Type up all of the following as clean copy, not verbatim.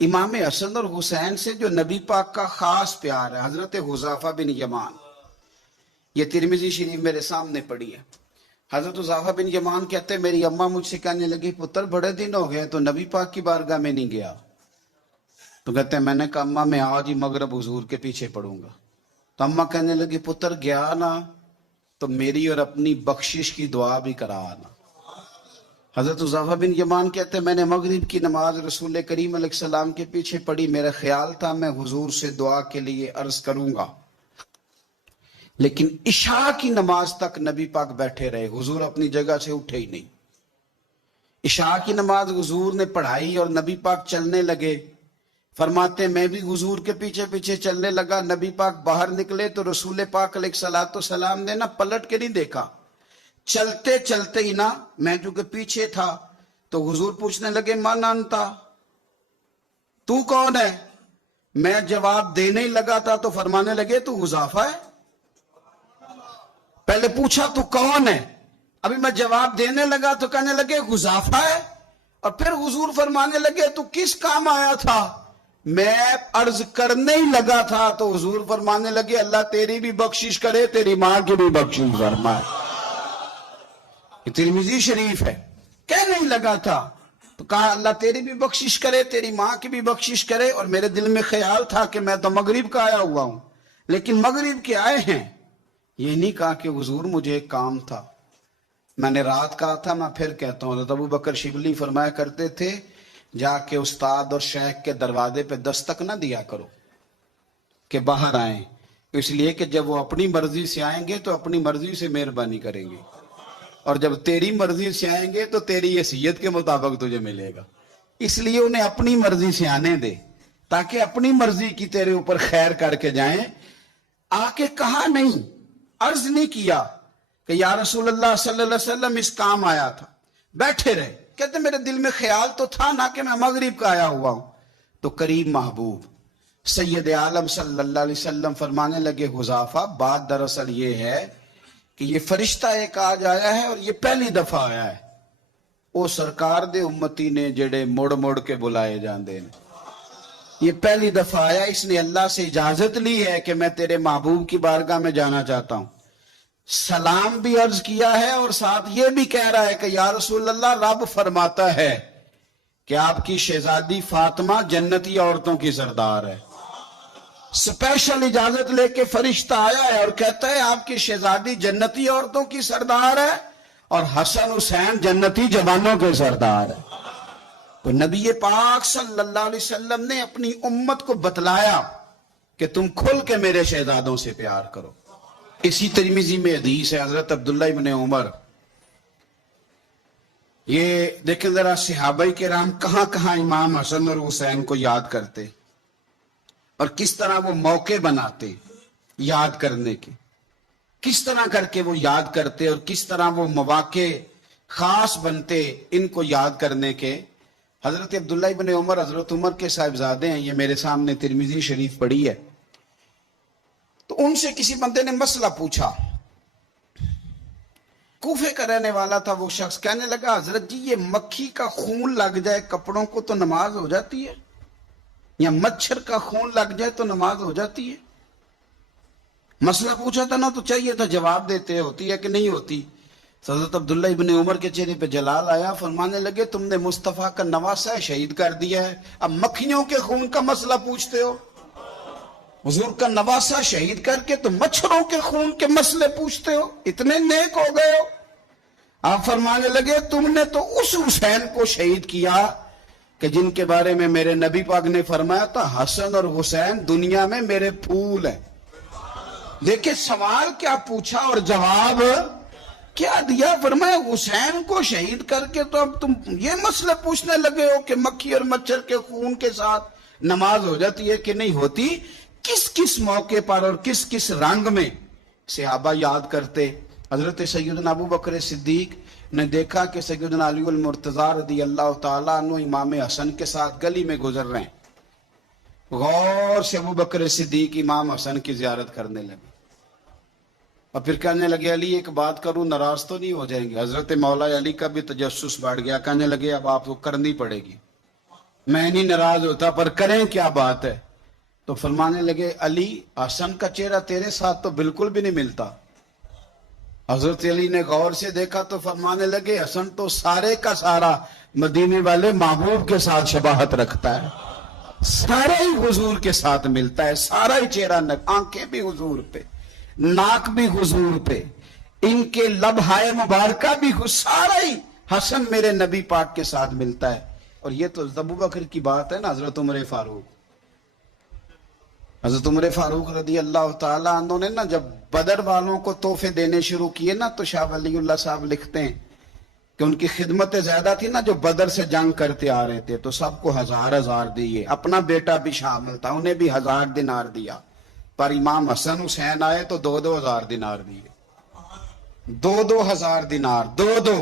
امام حسن اور حسین سے جو نبی پاک کا خاص پیار ہے، حضرت حذیفہ بن یمان، یہ ترمذی شریف میرے سامنے پڑھی ہے۔ حضرت حذیفہ بن یمان کہتے ہیں میری اماں مجھ سے کہنے لگی پتر بڑے دن ہو گئے تو نبی پاک کی بارگاہ میں نہیں گیا، تو کہتے ہیں میں نے کہا اماں میں آج ہی مغرب حضور کے پیچھے پڑھوں گا، تو اماں کہنے لگی پتر گیا نا تو میری اور اپنی بخشش کی دعا بھی کرا آنا۔ حضرت حذیفہ بن یمان کہتے ہیں میں نے مغرب کی نماز رسول کریم علیہ السلام کے پیچھے پڑھی، میرا خیال تھا میں حضور سے دعا کے لیے عرض کروں گا، لیکن عشاء کی نماز تک نبی پاک بیٹھے رہے، حضور اپنی جگہ سے اٹھے ہی نہیں۔ عشاء کی نماز حضور نے پڑھائی اور نبی پاک چلنے لگے، فرماتے میں بھی حضور کے پیچھے پیچھے چلنے لگا، نبی پاک باہر نکلے تو رسول پاک علیہ السلام نے نا پلٹ کے نہیں دیکھا، چلتے چلتے ہی نا، میں چونکہ پیچھے تھا تو حضور پوچھنے لگے من انتا، تو کون ہے؟ میں جواب دینے ہی لگا تھا تو فرمانے لگے تو حذیفہ ہے۔ پہلے پوچھا تو کون ہے، ابھی میں جواب دینے لگا تو کہنے لگے حذیفہ ہے، اور پھر حضور فرمانے لگے تو کس کام آیا تھا؟ میں عرض کرنے ہی لگا تھا تو حضور فرمانے لگے اللہ تیری بھی بخشش کرے تیری ماں کی بھی بخشش فرمائے۔ یہ ترمذی شریف ہے، کہنے ہی لگا تھا تو کہا اللہ تیری بھی بخشش کرے تیری ماں کی بھی بخشش کرے، اور میرے دل میں خیال تھا کہ میں تو مغرب کا آیا ہوا ہوں، لیکن مغرب کے آئے ہیں، یہ نہیں کہا کہ حضور مجھے ایک کام تھا، میں نے رات کہا تھا میں پھر کہتا ہوں۔ حضرت ابو بکر شبلی فرمایا کرتے تھے جا کے استاد اور شیخ کے دروازے پہ دستک نہ دیا کرو کہ باہر آئیں، اس لیے کہ جب وہ اپنی مرضی سے آئیں گے تو اپنی مرضی سے مہربانی کریں گے، اور جب تیری مرضی سے آئیں گے تو تیری حیثیت کے مطابق تجھے ملے گا، اس لیے انہیں اپنی مرضی سے آنے دے تاکہ اپنی مرضی کی تیرے اوپر خیر کر کے جائیں۔ آ کے کہا نہیں، عرض نہیں کیا کہ یا رسول اللہ صلی اللہ علیہ وسلم اس کام آیا تھا، بیٹھے رہے، کہتے میرے دل میں خیال تو تھا نا کہ میں مغرب کا آیا ہوا ہوں۔ تو قریب محبوب سید عالم صلی اللہ علیہ وسلم فرمانے لگے حذیفہ بات دراصل یہ ہے کہ یہ فرشتہ ایک آج آیا ہے اور یہ پہلی دفعہ آیا ہے، وہ سرکار دے امتی نے جڑے مڑ مڑ کے بلائے جاندے نے، یہ پہلی دفعہ آیا، اس نے اللہ سے اجازت لی ہے کہ میں تیرے محبوب کی بارگاہ میں جانا چاہتا ہوں، سلام بھی عرض کیا ہے اور ساتھ یہ بھی کہہ رہا ہے کہ یا رسول اللہ رب فرماتا ہے کہ آپ کی شہزادی فاطمہ جنتی عورتوں کی سردار ہے، سپیشل اجازت لے کے فرشتہ آیا ہے اور کہتا ہے آپ کی شہزادی جنتی عورتوں کی سردار ہے اور حسن حسین جنتی جوانوں کے سردار ہے۔ تو نبی پاک صلی اللہ علیہ وسلم نے اپنی امت کو بتلایا کہ تم کھل کے میرے شہزادوں سے پیار کرو۔ اسی ترمذی میں حدیث ہے حضرت عبداللہ ابن عمر، یہ دیکھیں ذرا صحابہ کرام کہاں کہاں امام حسن اور حسین کو یاد کرتے اور کس طرح وہ موقع بناتے یاد کرنے کے، کس طرح کر کے وہ یاد کرتے اور کس طرح وہ مواقع خاص بنتے ان کو یاد کرنے کے۔ حضرت عبداللہ ابن عمر حضرت عمر کے صاحبزادے ہیں، یہ میرے سامنے ترمذی شریف پڑھی ہے، تو ان سے کسی بندے نے مسئلہ پوچھا، کوفے کا رہنے والا تھا وہ شخص، کہنے لگا حضرت جی یہ مکھی کا خون لگ جائے کپڑوں کو تو نماز ہو جاتی ہے، یا مچھر کا خون لگ جائے تو نماز ہو جاتی ہے؟ مسئلہ پوچھا تھا نا تو چاہیے تھا جواب دیتے ہوتی ہے کہ نہیں ہوتی۔ حضرت عبداللہ ابن عمر کے چہرے پہ جلال آیا، فرمانے لگے تم نے مصطفیٰ کا نواسہ شہید کر دیا ہے، اب مکھیوں کے خون کا مسئلہ پوچھتے ہو، حضور کا نواسہ شہید کر کے تو مچھروں کے خون کے مسئلے پوچھتے ہو، اتنے نیک ہو گئے ہو۔ آپ فرمانے لگے تم نے تو اس حسین کو شہید کیا کہ جن کے بارے میں میرے نبی پاک نے فرمایا تھا حسن اور حسین دنیا میں میرے پھول ہیں۔ دیکھیں سوال کیا پوچھا اور جواب کیا دیا، فرمایا حسین کو شہید کر کے تو اب تم یہ مسئلہ پوچھنے لگے ہو کہ مکھی اور مچھر کے خون کے ساتھ نماز ہو جاتی ہے کہ نہیں ہوتی۔ کس کس موقع پر اور کس کس رنگ میں صحابہ یاد کرتے۔ حضرت سیدنا ابو بکر صدیق نے دیکھا کہ سیدنا علی المرتضیٰ رضی اللہ تعالیٰ عنہ امام حسن کے ساتھ گلی میں گزر رہے ہیں، غور سے ابو بکر صدیق امام حسن کی زیارت کرنے لگے اور پھر کہنے لگے علی ایک بات کروں ناراض تو نہیں ہو جائیں گے؟ حضرت مولا علی کا بھی تجسس بڑھ گیا، کہنے لگے اب آپ کو کرنی پڑے گی۔ میں نہیں ناراض ہوتا، پر کریں کیا بات ہے؟ تو فرمانے لگے علی حسن کا چہرہ تیرے ساتھ تو بالکل بھی نہیں ملتا۔ حضرت علی نے غور سے دیکھا تو فرمانے لگے حسن تو سارے کا سارا مدینے والے محبوب کے ساتھ شباہت رکھتا ہے، سارا ہی حضور کے ساتھ ملتا ہے، سارا ہی چہرہ، آنکھیں بھی حضور پہ، ناک بھی حضور پہ، ان کے لبہائے مبارکہ بھی، سارا ہی حسن میرے نبی پاک کے ساتھ ملتا ہے۔ اور یہ تو ابو بکر کی بات ہے نا، حضرت عمر فاروق، حضرت عمر فاروق رضی اللہ تعالیٰ عنہ نے نا جب بدر والوں کو تحفے دینے شروع کیے نا، تو شاہ ولی اللہ صاحب لکھتے ہیں کہ ان کی خدمتیں زیادہ تھی نا، جو بدر سے جنگ کرتے آ رہے تھے، تو سب کو 1000 دیے، اپنا بیٹا بھی شامل تھا، انہیں بھی 1000 دینار دیا، پر امام حسن حسین آئے تو 2,000 دینار دیے، 2,000 دینار، دو۔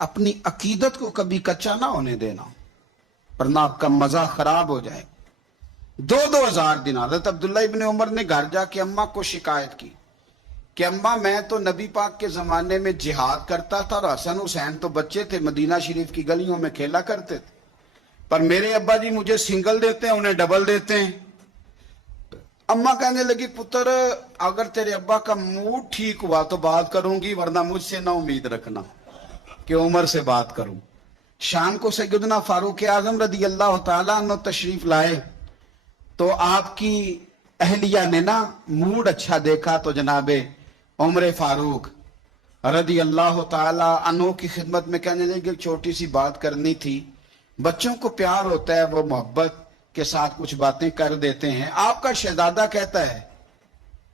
اپنی عقیدت کو کبھی کچا نہ ہونے دینا، ورنہ آپ کا مزہ خراب ہو جائے۔ 2,000 دینار۔ حضرت عبداللہ ابن عمر نے گھر جا کے اماں کو شکایت کی کہ اماں میں تو نبی پاک کے زمانے میں جہاد کرتا تھا، اور حسن حسین تو بچے تھے، مدینہ شریف کی گلیوں میں کھیلا کرتے تھے، پر میرے ابا جی مجھے سنگل دیتے ہیں، انہیں ڈبل دیتے ہیں۔ اماں کہنے لگی پتر اگر تیرے ابا کا موڈ ٹھیک ہوا تو بات کروں گی، ورنہ مجھ سے نہ امید رکھنا کہ عمر سے بات کروں۔ شام کو سیدنا فاروق اعظم رضی اللہ تعالیٰ عنہ تشریف لائے تو آپ کی اہلیہ نے نا موڈ اچھا دیکھا تو جناب عمر فاروق رضی اللہ تعالیٰ عنہ کی خدمت میں کہنے لگے چھوٹی سی بات کرنی تھی، بچوں کو پیار ہوتا ہے، وہ محبت کے ساتھ کچھ باتیں کر دیتے ہیں، آپ کا شہزادہ کہتا ہے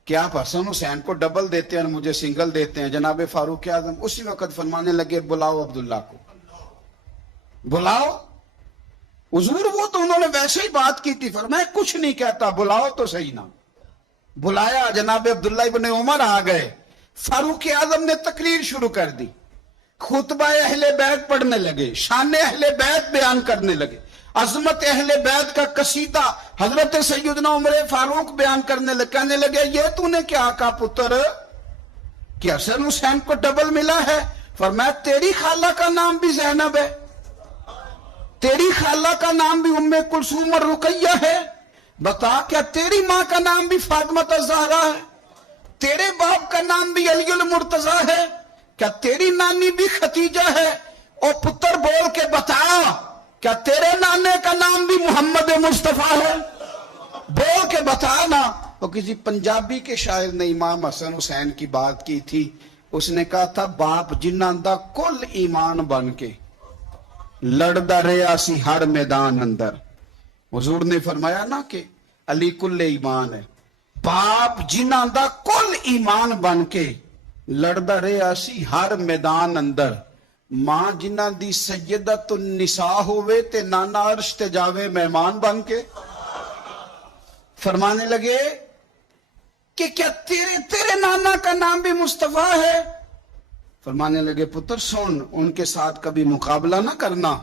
کہ آپ حسن حسین کو ڈبل دیتے ہیں اور مجھے سنگل دیتے ہیں۔ جناب فاروق اعظم اسی وقت فرمانے لگے بلاؤ عبداللہ کو، بلاؤ حضور، وہ تو انہوں نے ویسے ہی بات کی تھی، فرمایا کچھ نہیں کہتا، بلاؤ تو صحیح نا۔ بلایا، جناب عبداللہ ابن عمر آ گئے، فاروق اعظم نے تقریر شروع کر دی، خطبہ اہل بیت پڑھنے لگے، شان اہل بیت بیان کرنے لگے، عظمت اہل بیت کا قصیدہ حضرت سیدنا عمر فاروق بیان کرنے لگے، کہنے لگے یہ تو نے کیا کہا پتر کہ حسن حسین کو ڈبل ملا ہے؟ فرمایا تیری خالہ کا نام بھی زینب ہے، تیری خالہ کا نام بھی ام کلثوم اور رقیہ ہے، بتا کیا تیری ماں کا نام بھی فاطمہ الزہرا ہے، تیرے باپ کا نام بھی علی المرتضیٰ ہے، کیا تیری نانی بھی ختیجہ ہے؟ اور پتر بول کے بتا کیا تیرے نانے کا نام بھی محمد مصطفیٰ ہے؟ بول کے بتا نا۔ اور کسی پنجابی کے شاعر نے امام حسن حسین کی بات کی تھی، اس نے کہا تھا باپ جنہاں دا کل ایمان بن کے لڑدا رہا سی ہر میدان اندر۔ حضور نے فرمایا نا کہ علی کل ایمان ہے، باپ جنہاں دا کل ایمان بن کے لڑدا رہا سی ہر میدان اندر، ماں جنہ دی سیدت النساء ہوئے تے نانا عرش تے جاوے مہمان بن کے۔ فرمانے لگے کہ کیا تیرے نانا کا نام بھی مصطفیٰ ہے؟ فرمانے لگے پتر سن، ان کے ساتھ کبھی مقابلہ نہ کرنا،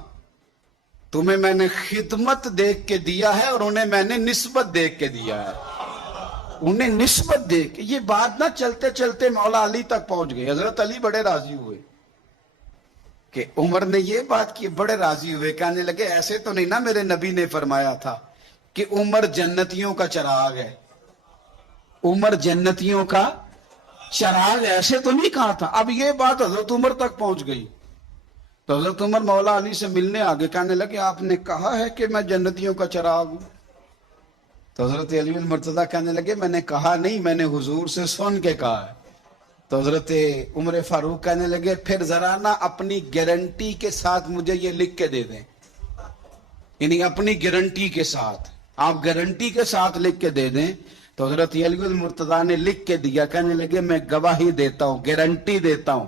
تمہیں میں نے خدمت دیکھ کے دیا ہے اور انہیں میں نے نسبت دیکھ کے دیا ہے، انہیں نسبت دیکھ کے۔ یہ بات نہ چلتے چلتے مولا علی تک پہنچ گئی، حضرت علی بڑے راضی ہوئے کہ عمر نے یہ بات کی، بڑے راضی ہوئے، کہنے لگے ایسے تو نہیں نا میرے نبی نے فرمایا تھا کہ عمر جنتیوں کا چراغ ہے، عمر جنتیوں کا چراغ، ایسے تو نہیں کہا تھا۔ اب یہ بات حضرت عمر تک پہنچ گئی تو حضرت عمر مولا علی سے ملنے آگے، کہنے لگے آپ نے کہا ہے کہ میں جنتیوں کا چراغ ہوں؟ تو حضرت علی المرتضیٰ کہنے لگے میں نے کہا نہیں، میں نے حضور سے سن کے کہا ہے۔ تو حضرت عمر فاروق کہنے لگے پھر ذرا نا اپنی گارنٹی کے ساتھ مجھے یہ لکھ کے دے دیں، یعنی اپنی گارنٹی کے ساتھ، آپ گارنٹی کے ساتھ لکھ کے دے دیں۔ تو حضرت علی المرتضیٰ نے لکھ کے دیا، کہنے لگے میں گواہی دیتا ہوں، گارنٹی دیتا ہوں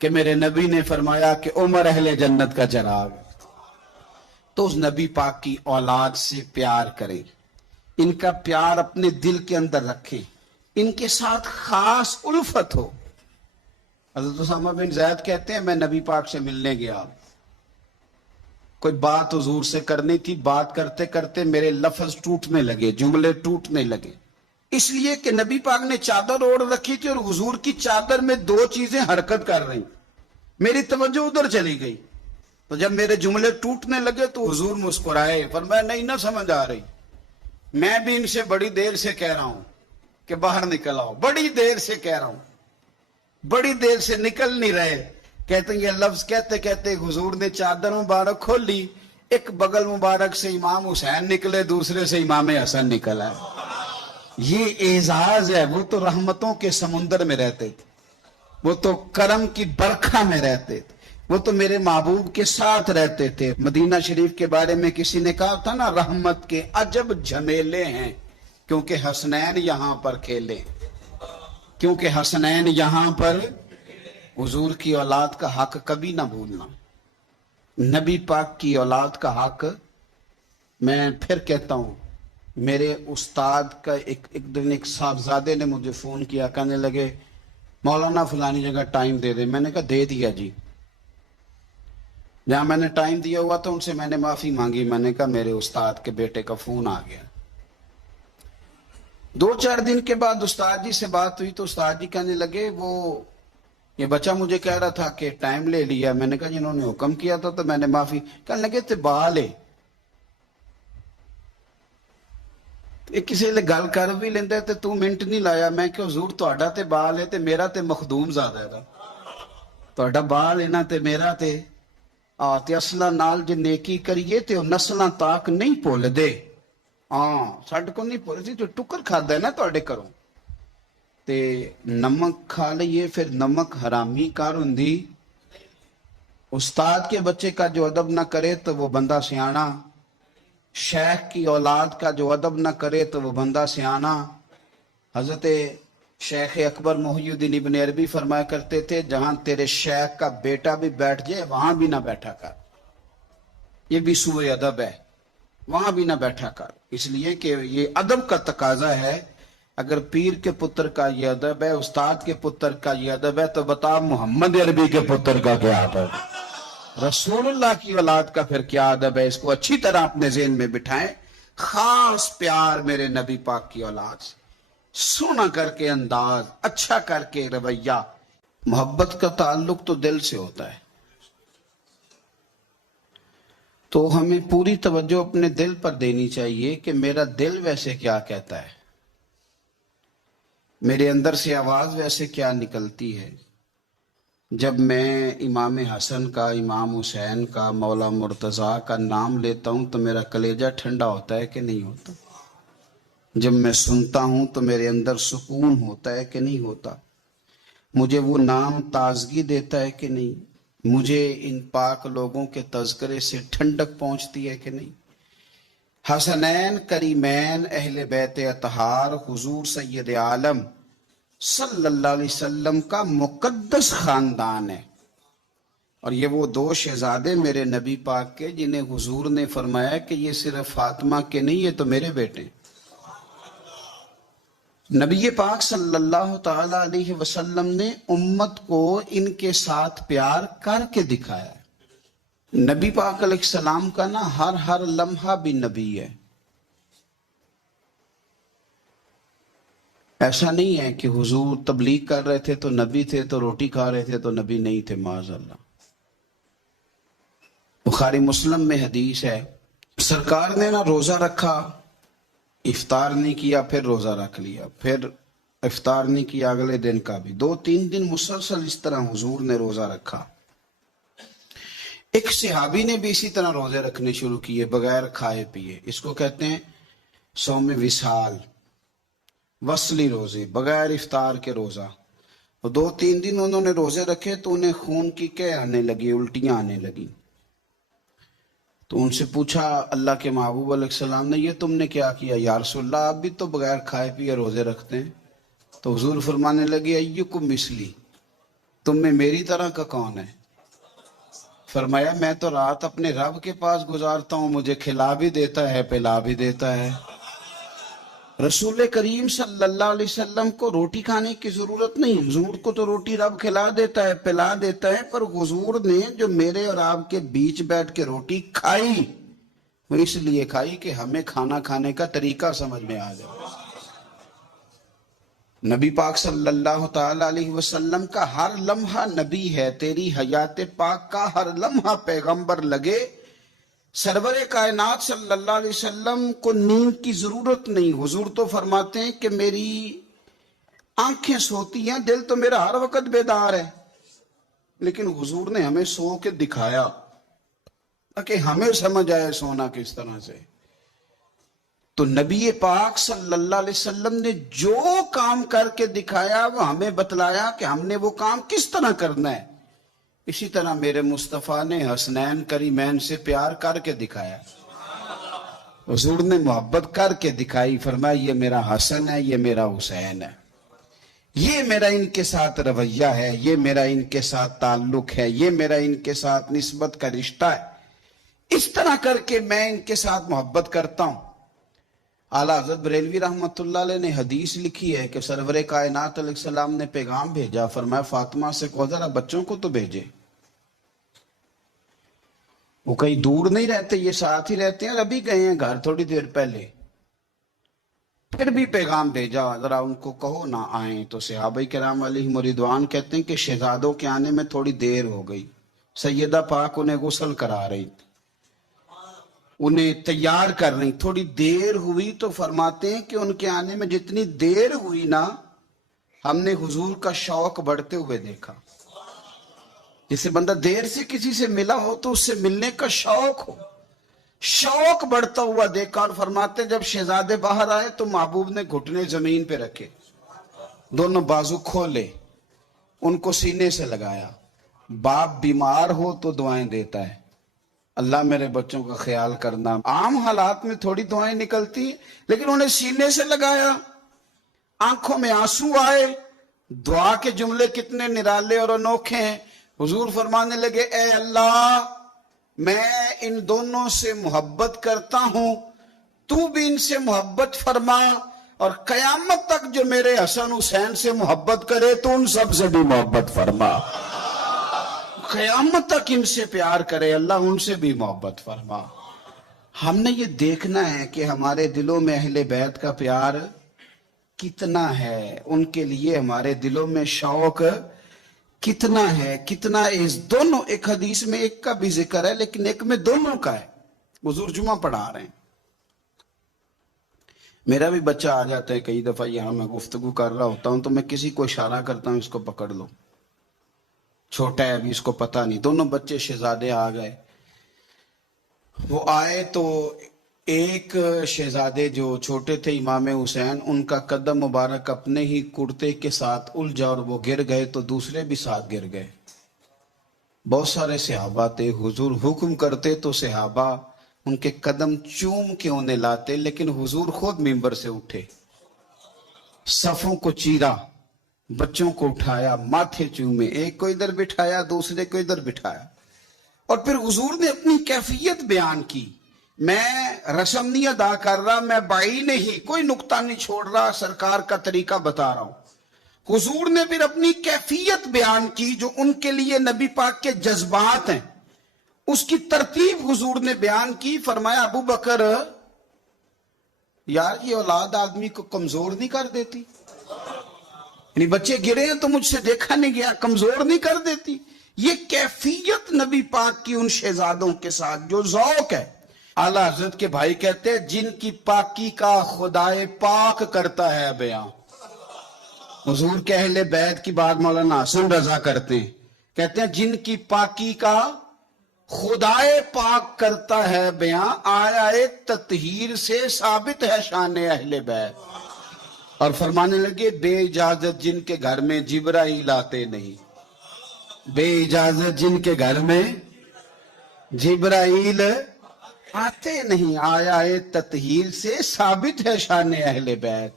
کہ میرے نبی نے فرمایا کہ عمر اہل جنت کا چراغ۔ تو اس نبی پاک کی اولاد سے پیار کرے، ان کا پیار اپنے دل کے اندر رکھے، ان کے ساتھ خاص الفت ہو۔ حضرت اسامہ بن زید کہتے ہیں میں نبی پاک سے ملنے گیا، کوئی بات حضور سے کرنی تھی، بات کرتے کرتے میرے لفظ ٹوٹنے لگے، جملے ٹوٹنے لگے، اس لیے کہ نبی پاک نے چادر اوڑھ رکھی تھی اور حضور کی چادر میں دو چیزیں حرکت کر رہی، میری توجہ ادھر چلی گئی، تو جب میرے جملے ٹوٹنے لگے تو حضور مسکرائے، فرمایا نہیں نہ سمجھ آ رہی، میں بھی ان سے بڑی دیر سے کہہ رہا ہوں کہ باہر نکل آؤ، بڑی دیر سے کہہ رہا ہوں، بڑی دیر سے نکل نہیں رہے۔ کہتے ہیں یہ لفظ کہتے کہتے حضور نے چادر مبارک کھول لی، ایک بغل مبارک سے امام حسین نکلے، دوسرے سے امام حسن نکلا۔ یہ اعزاز ہے۔ وہ تو رحمتوں کے سمندر میں رہتے تھے، وہ تو کرم کی برکھا میں رہتے تھے، وہ تو میرے محبوب کے ساتھ رہتے تھے۔ مدینہ شریف کے بارے میں کسی نے کہا تھا نا، رحمت کے عجب جھمیلے ہیں، کیونکہ حسنین یہاں پر کھیلے، کیونکہ حسنین یہاں پر۔ حضور کی اولاد کا حق کبھی نہ بھولنا، نبی پاک کی اولاد کا حق۔ میں پھر کہتا ہوں، میرے استاد کا ایک دن ایک صاحبزادے نے مجھے فون کیا، کہنے لگے مولانا فلانی جگہ ٹائم دے دے۔ میں نے کہا دے دیا جی، جہاں میں نے ٹائم دیا ہوا تھا ان سے میں نے معافی مانگی، میں نے کہا میرے استاد کے بیٹے کا فون آ گیا۔ 2-4 دن کے بعد استاد جی سے بات ہوئی تو استاد جی کہنے لگے وہ یہ بچہ مجھے کہہ رہا تھا کہ ٹائم لے لیا۔ میں نے کہا جنہوں نے حکم کیا تھا تو میں نے معافی۔ کہنے لگے تے بال ہے کسی لے گل کر بھی لیندے تے تو منٹ نہیں لایا۔ میں کہ حضور تہاڈا تے بال ہے تے میرا تے مخدوم زیادہ ہے، تہاڈا بال ہے نا تے میرا تے تے اصلاں نال جے نیکی کریے تے او نسلاں تاک نہیں بھول دے۔ ساڈے کو نہیں بھول سی، جو ٹکر کھادا ہے نا تہاڈے گھروں تے نمک کھا لئیے، پھر نمک حرامی کار ہوندی۔ استاد کے بچے کا جو ادب نہ کرے تو وہ بندہ سیانا، شیخ کی اولاد کا جو ادب نہ کرے تو وہ بندہ سیانا۔ حضرت شیخ اکبر محی الدین ابن عربی فرمایا کرتے تھے جہاں تیرے شیخ کا بیٹا بھی بیٹھ جائے وہاں بھی نہ بیٹھا کر، یہ بھی سوء ادب ہے، وہاں بھی نہ بیٹھا کر، اس لیے کہ یہ ادب کا تقاضا ہے۔ اگر پیر کے پتر کا یہ ادب ہے، استاد کے پتر کا یہ ادب ہے، تو بتا محمد عربی کے پتر کا کیا ادب ہے، رسول اللہ کی اولاد کا پھر کیا ادب ہے۔ اس کو اچھی طرح اپنے ذہن میں بٹھائیں۔ خاص پیار میرے نبی پاک کی اولاد سے، سونا کر کے انداز، اچھا کر کے رویہ۔ محبت کا تعلق تو دل سے ہوتا ہے، تو ہمیں پوری توجہ اپنے دل پر دینی چاہیے کہ میرا دل ویسے کیا کہتا ہے، میرے اندر سے آواز ویسے کیا نکلتی ہے۔ جب میں امام حسن کا، امام حسین کا، مولا مرتضیٰ کا نام لیتا ہوں تو میرا کلیجہ ٹھنڈا ہوتا ہے کہ نہیں ہوتا؟ جب میں سنتا ہوں تو میرے اندر سکون ہوتا ہے کہ نہیں ہوتا؟ مجھے وہ نام تازگی دیتا ہے کہ نہیں؟ مجھے ان پاک لوگوں کے تذکرے سے ٹھنڈک پہنچتی ہے کہ نہیں؟ حسنین کریمین اہل بیت اطہار حضور سید عالم صلی اللہ علیہ وسلم کا مقدس خاندان ہے، اور یہ وہ 2 شہزادے میرے نبی پاک کے جنہیں حضور نے فرمایا کہ یہ صرف فاطمہ کے نہیں، یہ تو میرے بیٹے۔ نبی پاک صلی اللہ تعالی علیہ وسلم نے امت کو ان کے ساتھ پیار کر کے دکھایا ہے۔ نبی پاک علیہ السلام کا نا ہر لمحہ بھی نبی ہے۔ ایسا نہیں ہے کہ حضور تبلیغ کر رہے تھے تو نبی تھے، تو روٹی کھا رہے تھے تو نبی نہیں تھے، معاذ اللہ۔ بخاری مسلم میں حدیث ہے، سرکار نے نا روزہ رکھا، افطار نہیں کیا، پھر روزہ رکھ لیا، پھر افطار نہیں کیا اگلے دن کا بھی، 2-3 دن مسلسل اس طرح حضور نے روزہ رکھا۔ ایک صحابی نے بھی اسی طرح روزے رکھنے شروع کیے بغیر کھائے پیے، اس کو کہتے ہیں صوم وصال، وصلی روزے، بغیر افطار کے روزہ۔ 2-3 دن انہوں نے روزے رکھے تو انہیں خون کی کہہ آنے لگی، الٹیاں آنے لگی۔ تو ان سے پوچھا اللہ کے محبوب علیہ السلام نے، یہ تم نے کیا کیا؟ یا رسول اللہ آپ بھی تو بغیر کھائے پیے روزے رکھتے ہیں۔ تو حضور فرمانے لگے ایکم مثلی، تم میں میری طرح کا کون ہے؟ فرمایا میں تو رات اپنے رب کے پاس گزارتا ہوں، مجھے کھلا بھی دیتا ہے، پلا بھی دیتا ہے۔ رسول کریم صلی اللہ علیہ وسلم کو روٹی کھانے کی ضرورت نہیں، حضور کو تو روٹی رب کھلا دیتا ہے، پلا دیتا ہے، پر حضور نے جو میرے اور آپ کے بیچ بیٹھ کے روٹی کھائی وہ اس لیے کھائی کہ ہمیں کھانا کھانے کا طریقہ سمجھ میں آ جائے۔ نبی پاک صلی اللہ تعالی علیہ وسلم کا ہر لمحہ نبی ہے، تیری حیات پاک کا ہر لمحہ پیغمبر لگے۔ سرور کائنات صلی اللہ علیہ وسلم کو نیند کی ضرورت نہیں۔ حضور تو فرماتے ہیں کہ میری آنکھیں سوتی ہیں، دل تو میرا ہر وقت بیدار ہے، لیکن حضور نے ہمیں سو کے دکھایا کہ ہمیں سمجھ آئے سونا کس طرح سے۔ تو نبی پاک صلی اللہ علیہ وسلم نے جو کام کر کے دکھایا وہ ہمیں بتلایا کہ ہم نے وہ کام کس طرح کرنا ہے۔ اسی طرح میرے مصطفیٰ نے حسنین کریمین سے پیار کر کے دکھایا، حضور نے محبت کر کے دکھائی، فرمایا یہ میرا حسن ہے، یہ میرا حسین ہے، یہ میرا ان کے ساتھ رویہ ہے، یہ میرا ان کے ساتھ تعلق ہے، یہ میرا ان کے ساتھ نسبت کا رشتہ ہے، اس طرح کر کے میں ان کے ساتھ محبت کرتا ہوں۔ اعلیٰ حضرت بریلوی رحمۃ اللہ علیہ نے حدیث لکھی ہے کہ سرور کائنات علیہ السلام نے پیغام بھیجا، فرمایا فاطمہ سے کہو ذرا بچوں کو تو بھیجے، وہ کہیں دور نہیں رہتے، یہ ساتھ ہی رہتے ہیں، ابھی گئے ہیں گھر تھوڑی دیر پہلے، پھر بھی پیغام بھیجا ذرا ان کو کہو نہ آئیں۔ تو صحابہ کرام علیہم رضوان کہتے ہیں کہ شہزادوں کے آنے میں تھوڑی دیر ہو گئی، سیدہ پاک انہیں غسل کرا رہی تھی، انہیں تیار کر رہی، تھوڑی دیر ہوئی تو فرماتے ہیں کہ ان کے آنے میں جتنی دیر ہوئی نا، ہم نے حضور کا شوق بڑھتے ہوئے دیکھا۔ جسے بندہ دیر سے کسی سے ملا ہو تو اس سے ملنے کا شوق ہو، شوق بڑھتا ہوا دیکھا، اور فرماتے ہیں جب شہزادے باہر آئے تو محبوب نے گھٹنے زمین پہ رکھے، دونوں بازو کھولے، ان کو سینے سے لگایا۔ باپ بیمار ہو تو دعائیں دیتا ہے، اللہ میرے بچوں کا خیال کرنا، عام حالات میں تھوڑی دعائیں نکلتی ہیں، لیکن انہیں سینے سے لگایا، آنکھوں میں آنسو آئے، دعا کے جملے کتنے نرالے اور انوکھے ہیں۔ حضور فرمانے لگے اے اللہ میں ان دونوں سے محبت کرتا ہوں، تو بھی ان سے محبت فرما، اور قیامت تک جو میرے حسن حسین سے محبت کرے تو ان سب سے بھی محبت فرما، قیامت تک ان سے پیار کرے اللہ ان سے بھی محبت فرما۔ ہم نے یہ دیکھنا ہے کہ ہمارے دلوں میں اہل بیت کا پیار کتنا ہے، ان کے لیے ہمارے دلوں میں شوق کتنا ہے، کتنا اس دونوں، ایک حدیث میں ایک کا بھی ذکر ہے لیکن ایک میں دونوں کا ہے۔ حضور جمعہ پڑھا رہے ہیں، میرا بھی بچہ آ جاتا ہے کئی دفعہ، یہاں میں گفتگو کر رہا ہوتا ہوں تو میں کسی کو اشارہ کرتا ہوں اس کو پکڑ لو، چھوٹا ہے ابھی اس کو پتہ نہیں۔ دونوں بچے شہزادے آ گئے، وہ آئے تو ایک شہزادے جو چھوٹے تھے امام حسین، ان کا قدم مبارک اپنے ہی کرتے کے ساتھ الجھا اور وہ گر گئے تو دوسرے بھی ساتھ گر گئے۔ بہت سارے صحابہ تھے، حضور حکم کرتے تو صحابہ ان کے قدم چوم کے انہیں لاتے، لیکن حضور خود منبر سے اٹھے، صفوں کو چیرا، بچوں کو اٹھایا، ماتھے چومے، ایک کو ادھر بٹھایا دوسرے کو ادھر بٹھایا، اور پھر حضور نے اپنی کیفیت بیان کی۔ میں رسم نہیں ادا کر رہا، میں بائی نہیں، کوئی نقطہ نہیں چھوڑ رہا، سرکار کا طریقہ بتا رہا ہوں۔ حضور نے پھر اپنی کیفیت بیان کی جو ان کے لیے نبی پاک کے جذبات ہیں، اس کی ترتیب حضور نے بیان کی۔ فرمایا ابو بکر یار یہ اولاد آدمی کو کمزور نہیں کر دیتی، یعنی بچے گرے ہیں تو مجھ سے دیکھا نہیں گیا، کمزور نہیں کر دیتی۔ یہ کیفیت نبی پاک کی ان شہزادوں کے ساتھ جو ذوق ہے۔ اعلیٰ حضرت کے بھائی کہتے ہیں جن کی پاکی کا خدائے پاک کرتا ہے بیان۔ حضور کے اہل بیت کی بات مولانا حسن رضا کرتے ہیں، کہتے ہیں جن کی پاکی کا خدائے پاک کرتا ہے بیان، آیا تطہیر سے ثابت ہے شان اہل بیت۔ اور فرمانے لگے بے اجازت جن کے گھر میں جبرائیل آتے نہیں، بے اجازت جن کے گھر میں جبرائیل آتے نہیں، آیا تطہیر سے ثابت ہے شان اہل بیت۔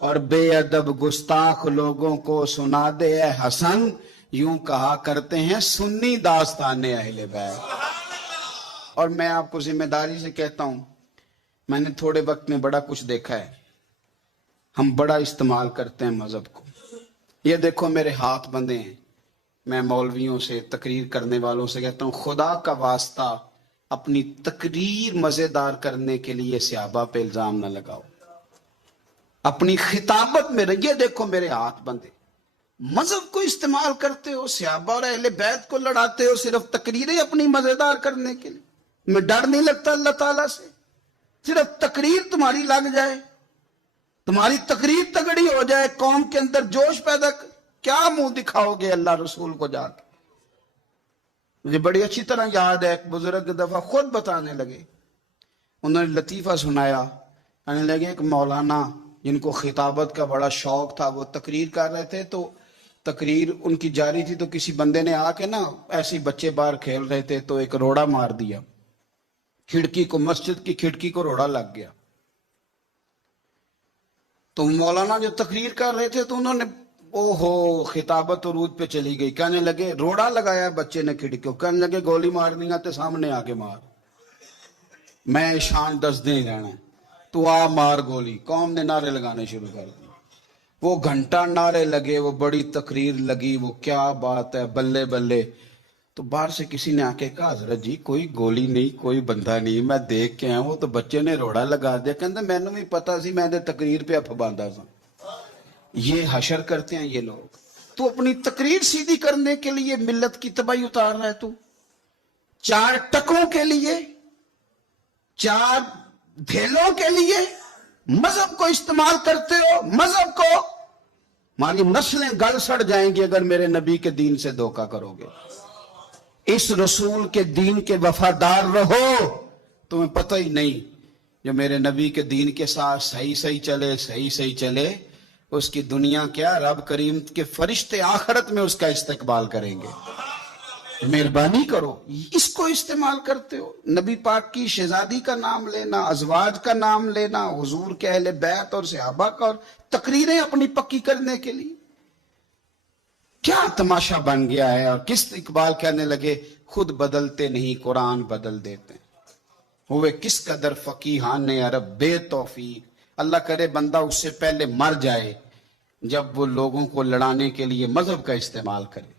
اور بے ادب گستاخ لوگوں کو سنا دے اے حسن، یوں کہا کرتے ہیں سنی داستان اہل بیت۔ اور میں آپ کو ذمہ داری سے کہتا ہوں، میں نے تھوڑے وقت میں بڑا کچھ دیکھا ہے، ہم بڑا استعمال کرتے ہیں مذہب کو۔ یہ دیکھو میرے ہاتھ بندھے ہیں، میں مولویوں سے تقریر کرنے والوں سے کہتا ہوں خدا کا واسطہ اپنی تقریر مزیدار کرنے کے لیے صحابہ پہ الزام نہ لگاؤ۔ اپنی خطابت میں یہ دیکھو میرے ہاتھ بندے، مذہب کو استعمال کرتے ہو، صحابہ اور اہل بیت کو لڑاتے ہو صرف تقریریں اپنی مزیدار کرنے کے لیے۔ میں ڈر نہیں لگتا اللہ تعالیٰ سے؟ صرف تقریر تمہاری لگ جائے، تمہاری تقریر تگڑی ہو جائے، قوم کے اندر جوش پیدا کیا منہ دکھاؤ گے اللہ رسول کو جا کے؟ مجھے بڑی اچھی طرح یاد ہے، ایک بزرگ دفعہ خود بتانے لگے، انہوں نے لطیفہ سنایا، کہنے لگے ایک مولانا جن کو خطابت کا بڑا شوق تھا، وہ تقریر کر رہے تھے، تو تقریر ان کی جاری تھی، تو کسی بندے نے آ کے نا ایسے بچے باہر کھیل رہے تھے تو ایک روڑا مار دیا کھڑکی کو، مسجد کی کھڑکی کو روڑا لگ گیا۔ تو مولانا جو تقریر کر رہے تھے تو انہوں نے خطابت عروج پہ چلی گئی، کہنے لگے روڑا لگایا بچے نے کھڑکی کو، کہنے لگے گولی مارنی ہے تو سامنے آ کے مار، میں شان دس دن رہنا، تو آ مار گولی۔ قوم نے نعرے لگانے شروع کر دی، وہ گھنٹہ نعرے لگے، وہ بڑی تقریر لگی، وہ کیا بات ہے، بلے بلے۔ تو باہر سے کسی نے آ کے کہا حضرت جی کوئی گولی نہیں، کوئی بندہ نہیں، میں دیکھ کے آیا ہوں، تو بچے نے روڑا لگا دیا، کہتے میں نے بھی پتا سی، میں نے تقریر پہ اف باندھا سا۔ یہ حشر کرتے ہیں یہ لوگ۔ تو اپنی تقریر سیدھی کرنے کے لیے ملت کی تباہی اتار رہا ہے، تو چار ٹکوں کے لیے، چار دھیلوں کے لیے مذہب کو استعمال کرتے ہو۔ مذہب کو، ہماری نسلیں گل سڑ جائیں گی اگر میرے نبی کے دین سے دھوکہ کرو گے۔ اس رسول کے دین کے وفادار رہو، تمہیں پتہ ہی نہیں جو میرے نبی کے دین کے ساتھ صحیح چلے، اس کی دنیا کیا، رب کریم کے فرشتے آخرت میں اس کا استقبال کریں گے۔ مہربانی کرو، اس کو استعمال کرتے ہو، نبی پاک کی شہزادی کا نام لینا، ازواج کا نام لینا، حضور کے اہل بیت اور صحابہ کا، اور تقریریں اپنی پکی کرنے کے لیے۔ کیا تماشا بن گیا ہے۔ اور کس اقبال کہنے لگے خود بدلتے نہیں قرآن بدل دیتے، ہوئے کس قدر فقیہان عرب بے توفیق۔ اللہ کرے بندہ اس سے پہلے مر جائے جب وہ لوگوں کو لڑانے کے لیے مذہب کا استعمال کرے،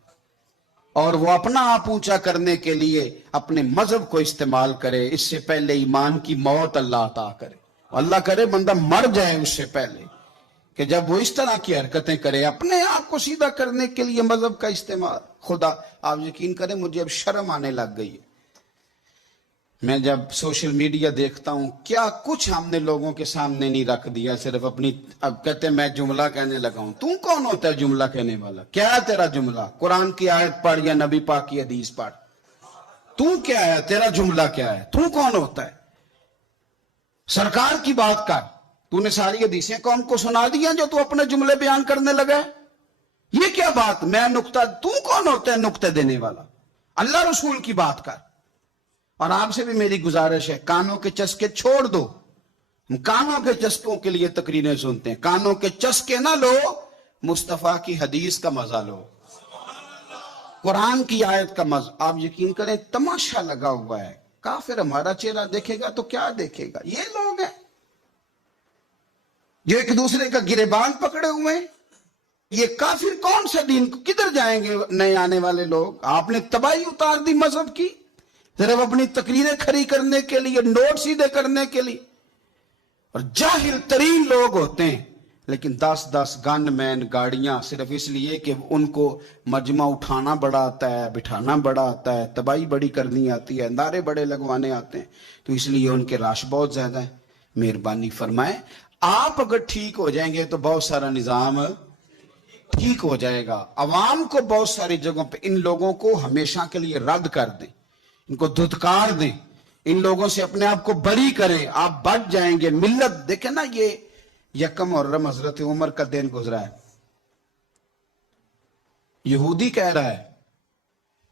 اور وہ اپنا آپ اونچا کرنے کے لیے اپنے مذہب کو استعمال کرے، اس سے پہلے ایمان کی موت اللہ عطا کرے۔ اللہ کرے بندہ مر جائے اس سے پہلے کہ جب وہ اس طرح کی حرکتیں کرے، اپنے آپ کو سیدھا کرنے کے لیے مذہب کا استعمال۔ خدا آپ یقین کریں مجھے اب شرم آنے لگ گئی ہے، میں جب سوشل میڈیا دیکھتا ہوں کیا کچھ ہم نے لوگوں کے سامنے نہیں رکھ دیا، صرف اپنی، اب کہتے ہیں میں جملہ کہنے لگا ہوں۔ تو کون ہوتا ہے جملہ کہنے والا؟ کیا ہے تیرا جملہ؟ قرآن کی آیت پڑھ یا نبی پاک کی حدیث پڑھ، تو کیا ہے؟ تیرا جملہ کیا ہے؟ تو کون ہوتا ہے؟ سرکار کی بات کر، تو نے ساری حدیثیں قوم کو سنا دیا جو تو اپنے جملے بیان کرنے لگا ہے؟ یہ کیا بات؟ میں نقطہ، تو کون ہوتا ہے نقطہ دینے والا؟ اللہ رسول کی بات کر۔ اور آپ سے بھی میری گزارش ہے، کانوں کے چسکے چھوڑ دو، ہم کانوں کے چسکوں کے لیے تقریریں سنتے ہیں، کانوں کے چسکے نہ لو، مصطفیٰ کی حدیث کا مزہ لو، قرآن کی آیت کا مزہ۔ آپ یقین کریں تماشا لگا ہوا ہے، کافر ہمارا چہرہ دیکھے گا تو کیا دیکھے گا؟ یہ لوگ ہیں جو ایک دوسرے کا گریبان پکڑے ہوئے ہیں۔ یہ کافر کون سے دین کو، کدھر جائیں گے نئے آنے والے لوگ؟ آپ نے تباہی اتار دی مذہب کی، صرف اپنی تقریریں کھڑی کرنے کے لیے، نوٹ سیدھے کرنے کے لیے۔ اور جاہل ترین لوگ ہوتے ہیں، لیکن 10 گن مین گاڑیاں صرف اس لیے کہ ان کو مجمع اٹھانا بڑا آتا ہے، بٹھانا بڑا آتا ہے، تباہی بڑی کرنی آتی ہے، نعرے بڑے لگوانے آتے ہیں، تو اس لیے ان کے راش بہت زیادہ ہے۔ مہربانی فرمائیں، آپ اگر ٹھیک ہو جائیں گے تو بہت سارا نظام ٹھیک ہو جائے گا۔ عوام کو بہت ساری جگہوں پہ ان لوگوں کو ہمیشہ کے لیے رد کر دیں، ان کو دھتکار دیں، ان لوگوں سے اپنے آپ کو بری کریں، آپ بچ جائیں گے۔ ملت دیکھیں نا، یہ یکم محرم حضرت عمر کا دن گزرا ہے، یہودی کہہ رہا ہے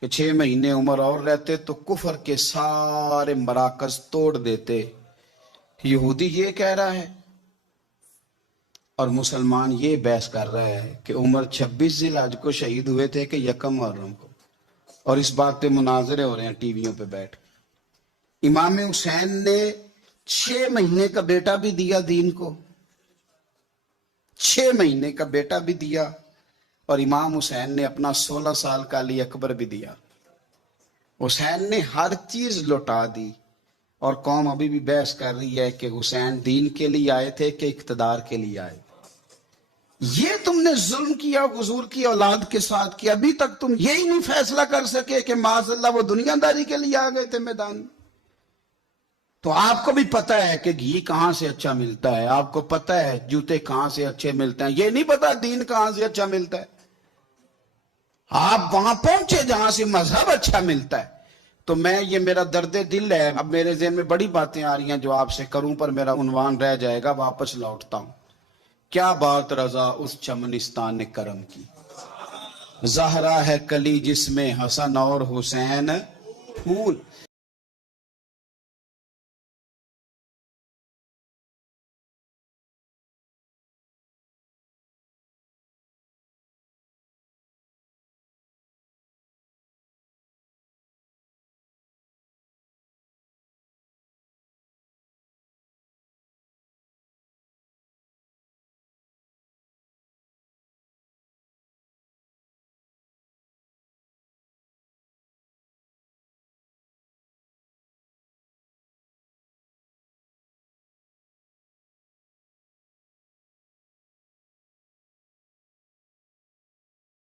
کہ 6 مہینے عمر اور رہتے تو کفر کے سارے مراکز توڑ دیتے، یہودی یہ کہہ رہا ہے، اور مسلمان یہ بحث کر رہا ہے کہ عمر 26 ذی الحج کو شہید ہوئے تھے کہ یکم محرم کو، اور اس بات پہ مناظرے ہو رہے ہیں ٹی ویوں پہ بیٹھ۔ امام حسین نے 6 مہینے کا بیٹا بھی دیا دین کو، 6 مہینے کا بیٹا بھی دیا، اور امام حسین نے اپنا 16 سال کا علی اکبر بھی دیا۔ حسین نے ہر چیز لوٹا دی، اور قوم ابھی بھی بحث کر رہی ہے کہ حسین دین کے لیے آئے تھے کہ اقتدار کے لیے آئے. یہ تم نے ظلم کیا حضور کی اولاد کے ساتھ کیا. ابھی تک تم یہی نہیں فیصلہ کر سکے کہ معاذ اللہ وہ دنیا داری کے لیے آ گئے تھے میدان. تو آپ کو بھی پتا ہے کہ گھی کہاں سے اچھا ملتا ہے, آپ کو پتا ہے جوتے کہاں سے اچھے ملتے ہیں, یہ نہیں پتا دین کہاں سے اچھا ملتا ہے. آپ وہاں پہنچے جہاں سے مذہب اچھا ملتا ہے. تو میں یہ میرا درد دل ہے. اب میرے ذہن میں بڑی باتیں آ رہی ہیں جو آپ سے کروں پر میرا عنوان رہ جائے گا, واپس لوٹتا ہوں. کیا بات رضا اس چمنستان نے کرم کی, زہرا ہے کلی جس میں حسن اور حسین پھول.